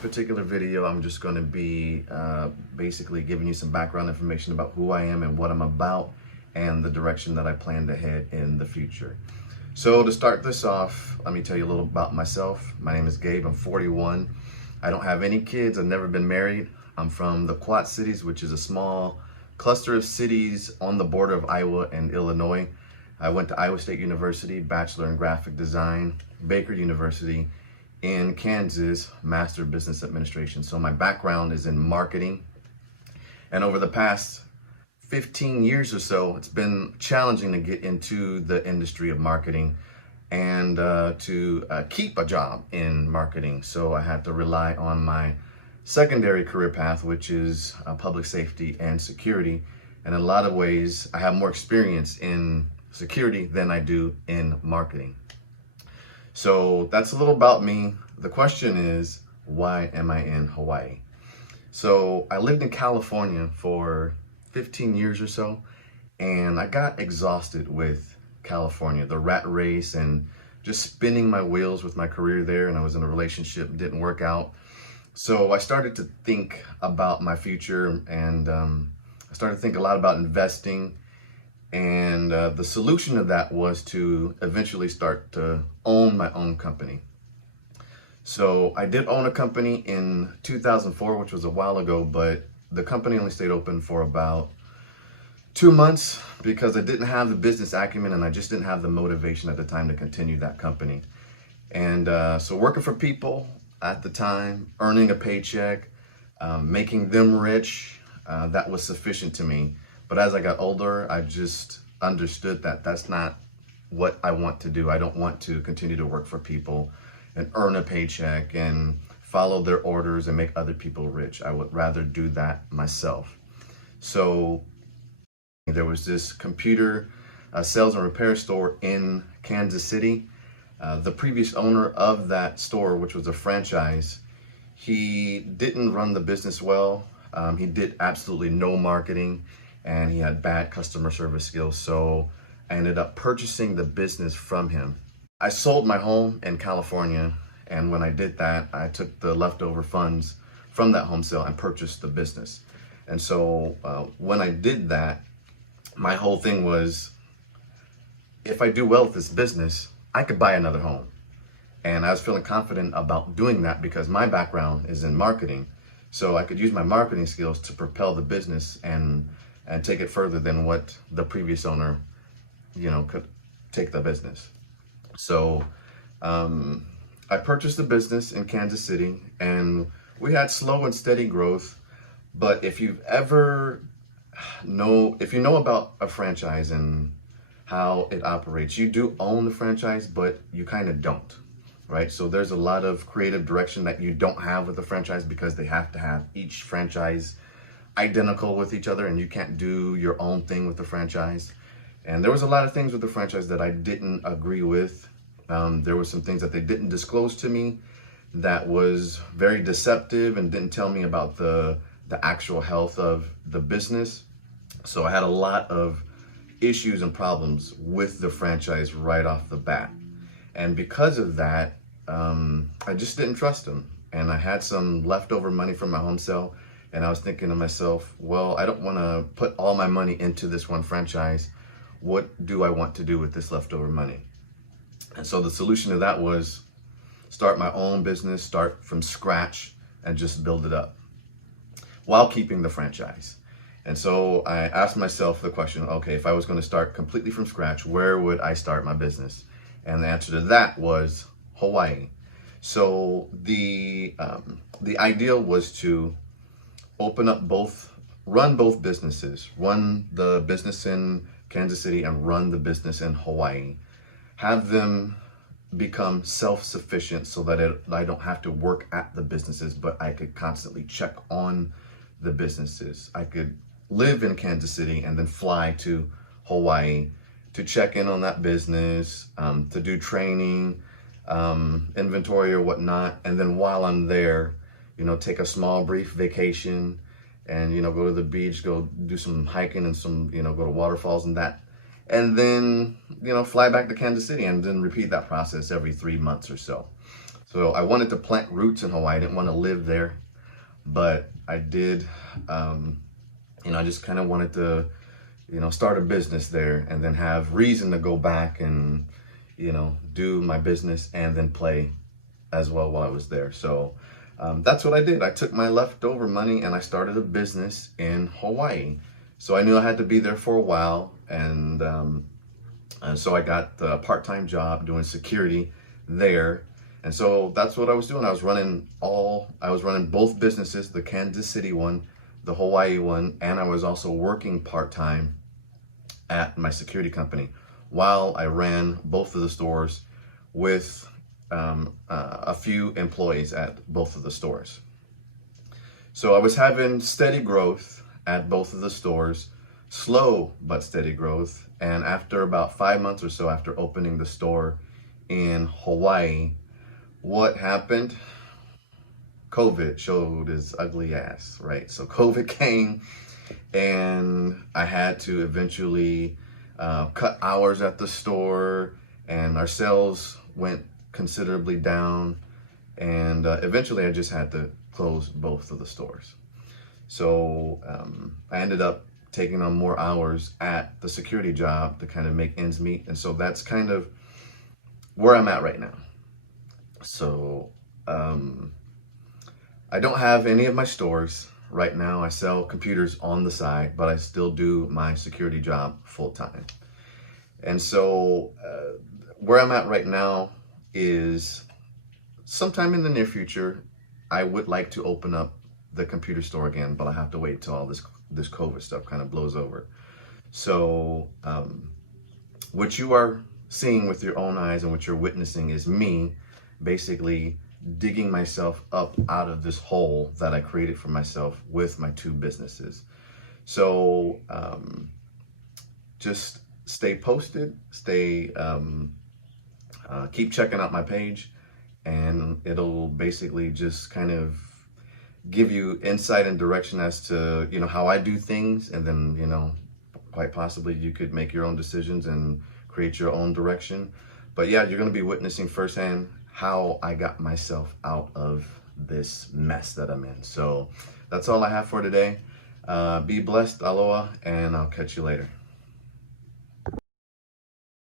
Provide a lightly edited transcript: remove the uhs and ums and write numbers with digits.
particular video, I'm just going to be basically giving you some background information about who I am and what I'm about and the direction that I plan to head in the future. So to start this off, let me tell you a little about myself. My name is Gabe. I'm 41. I don't have any kids. I've never been married. I'm from the Quad Cities, which is a small cluster of cities on the border of Iowa and Illinois. I went to Iowa State University, Bachelor in Graphic Design, Baker University, in Kansas, Master of Business Administration. So my background is in marketing. And over the past 15 years or so, it's been challenging to get into the industry of marketing and to keep a job in marketing. So I had to rely on my secondary career path, which is public safety and security. And in a lot of ways, I have more experience in security than I do in marketing. So that's a little about me. The question is, why am I in Hawaii? So I lived in California for 15 years or so, and I got exhausted with California, the rat race and just spinning my wheels with my career there. And I was in a relationship, didn't work out. So I started to think about my future, and I started to think a lot about investing. And the solution to that was to eventually start to own my own company. So I did own a company in 2004, which was a while ago, but the company only stayed open for about 2 months because I didn't have the business acumen and I just didn't have the motivation at the time to continue that company. And so working for people at the time, earning a paycheck, making them rich, that was sufficient to me. But as I got older, I just understood that that's not what I want to do. I don't want to continue to work for people and earn a paycheck and follow their orders and make other people rich. I would rather do that myself. So there was this computer sales and repair store in Kansas City. The previous owner of that store, which was a franchise, he didn't run the business well. He did absolutely no marketing, and he had bad customer service skills. So I ended up purchasing the business from him. I sold my home in California, and when I did that, I took the leftover funds from that home sale and purchased the business. And so when I did that, my whole thing was, if I do well with this business, I could buy another home. And I was feeling confident about doing that because my background is in marketing. So I could use my marketing skills to propel the business and take it further than what the previous owner, could take the business. So I purchased the business in Kansas City, and we had slow and steady growth. But if you know about a franchise and how it operates, you do own the franchise, but you kind of don't, right? So there's a lot of creative direction that you don't have with the franchise because they have to have each franchise identical with each other, and you can't do your own thing with the franchise. And there was a lot of things with the franchise that I didn't agree with. There were some things that they didn't disclose to me that was very deceptive and didn't tell me about the actual health of the business. So I had a lot of issues and problems with the franchise right off the bat. And because of that, I just didn't trust them. And I had some leftover money from my home sale. And I was thinking to myself, well, I don't want to put all my money into this one franchise. What do I want to do with this leftover money? And so the solution to that was start my own business, start from scratch, and just build it up while keeping the franchise. And so I asked myself the question, okay, if I was going to start completely from scratch, where would I start my business? And the answer to that was Hawaii. So the ideal was to run both businesses, run the business in Kansas City and run the business in Hawaii. Have them become self-sufficient so that I don't have to work at the businesses, but I could constantly check on the businesses. I could live in Kansas City and then fly to Hawaii to check in on that business, to do training, inventory or whatnot. And then while I'm there, take a small brief vacation and, go to the beach, go do some hiking and some, go to waterfalls and that. And then, fly back to Kansas City and then repeat that process every 3 months or so. So I wanted to plant roots in Hawaii. I didn't want to live there, but I did. I just kind of wanted to, start a business there and then have reason to go back and, do my business and then play as well while I was there. So that's what I did. I took my leftover money and I started a business in Hawaii. So I knew I had to be there for a while, and so I got a part-time job doing security there. And so that's what I was doing. I was running both businesses, the Kansas City one, the Hawaii one, and I was also working part-time at my security company while I ran both of the stores with a few employees at both of the stores. So I was having steady growth at both of the stores, slow but steady growth. And after about 5 months or so after opening the store in Hawaii, what happened? COVID showed his ugly ass, right? So COVID came and I had to eventually cut hours at the store, and our sales went considerably down, and eventually I just had to close both of the stores. So I ended up taking on more hours at the security job to kind of make ends meet, and so that's kind of where I'm at right now. So I don't have any of my stores right now. I sell computers on the side, but I still do my security job full time. And so where I'm at right now is sometime in the near future, I would like to open up the computer store again, but I have to wait till all this COVID stuff kind of blows over. So what you are seeing with your own eyes and what you're witnessing is me basically digging myself up out of this hole that I created for myself with my two businesses. So just stay posted, keep checking out my page, and it'll basically just kind of give you insight and direction as to, how I do things. And then, quite possibly you could make your own decisions and create your own direction. But yeah, you're going to be witnessing firsthand how I got myself out of this mess that I'm in. So that's all I have for today. Be blessed, aloha, and I'll catch you later.